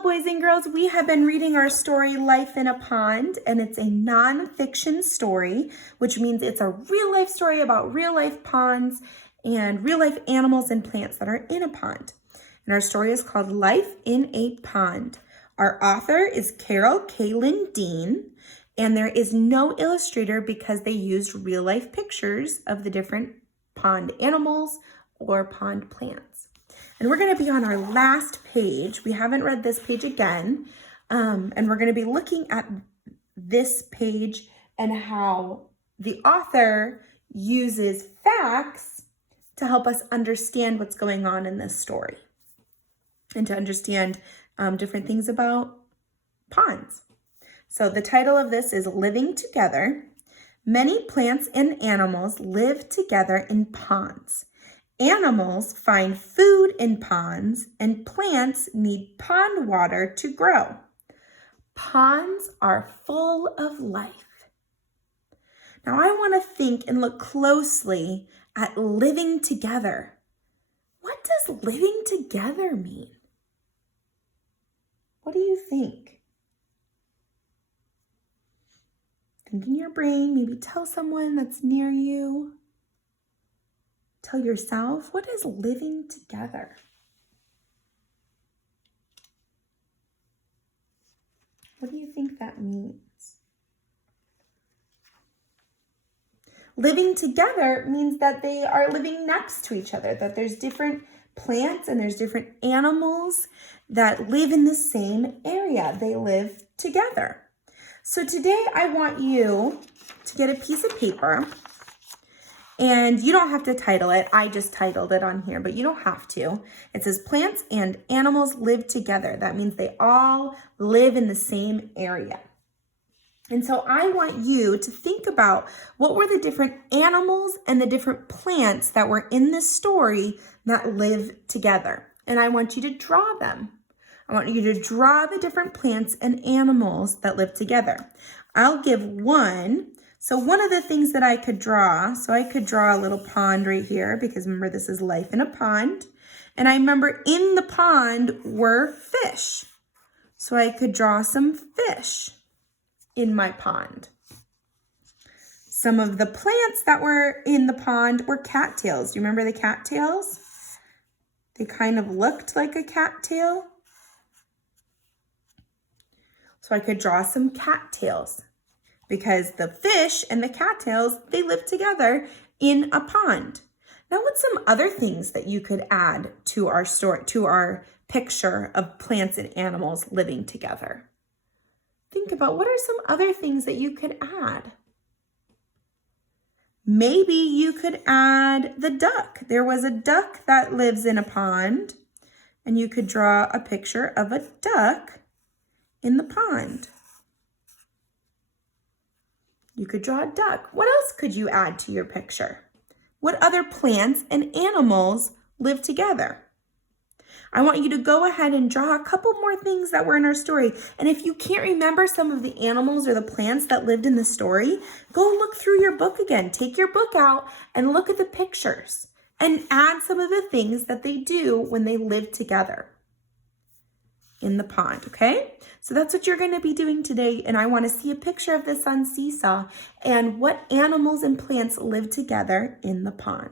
Hello, boys and girls. We have been reading our story, Life in a Pond, and it's a nonfiction story, which means it's a real life story about real life ponds and real life animals and plants that are in a pond. And our story is called Life in a Pond. Our author is Carol Kaylin Dean, and there is no illustrator because they used real life pictures of the different pond animals or pond plants. And we're going to be on our last page. We haven't read this page again. And we're going to be looking at this page and how the author uses facts to help us understand what's going on in this story and to understand different things about ponds. So the title of this is Living Together. Many plants and animals live together in ponds. Animals find food in ponds, and plants need pond water to grow. Ponds are full of life. Now I want to think and look closely at living together. What does living together mean? What do you think? Think in your brain, maybe tell someone that's near you. Tell yourself, what is living together? What do you think that means? Living together means that they are living next to each other, that there's different plants and there's different animals that live in the same area. They live together. So today I want you to get a piece of paper. And you don't have to title it. I just titled it on here, but you don't have to. It says plants and animals live together. That means they all live in the same area. And so I want you to think about what were the different animals and the different plants that were in this story that live together. And I want you to draw them. I want you to draw the different plants and animals that live together. I'll give one. So one of the things that I could draw, so I could draw a little pond right here because remember this is Life in a Pond. And I remember in the pond were fish. So I could draw some fish in my pond. Some of the plants that were in the pond were cattails. Do you remember the cattails? They kind of looked like a cattail. So I could draw some cattails. Because the fish and the cattails, they live together in a pond. Now, what's some other things that you could add to our story, to our picture of plants and animals living together? Think about what are some other things that you could add? Maybe you could add the duck. There was a duck that lives in a pond, and you could draw a picture of a duck in the pond. You could draw a duck. What else could you add to your picture? What other plants and animals live together? I want you to go ahead and draw a couple more things that were in our story. And if you can't remember some of the animals or the plants that lived in the story, go look through your book again. Take your book out and look at the pictures and add some of the things that they do when they live together in the pond, okay? So that's what you're going to be doing today, and I want to see a picture of this on Seesaw and what animals and plants live together in the pond.